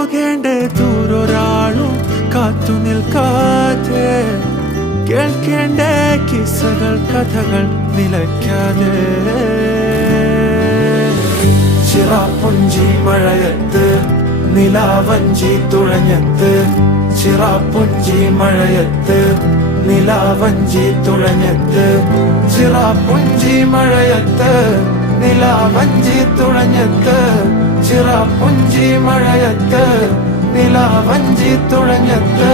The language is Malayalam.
പോകേണ്ട ദൂരൊരാളും കാത്തു നിൽക്കാതെ കേൾക്കേണ്ട കിസ്സകൾ കഥകൾ നിലയ്ക്കാതെ ചിറാപ്പുഞ്ചി മഴയത്ത് നിലാവഞ്ചി തുഴഞ്ഞത്ത് ചിറാപ്പുഞ്ചി മഴയത്ത് നിലാവഞ്ചി തുഴഞ്ഞത്ത് ചിറാപ്പുഞ്ചി മഴയത്ത് നിലാവഞ്ചി തുഴഞ്ഞത്ത് ചിറാപ്പുഞ്ചി മഴയത്ത് നിലാവഞ്ചി തുഴഞ്ഞത്ത്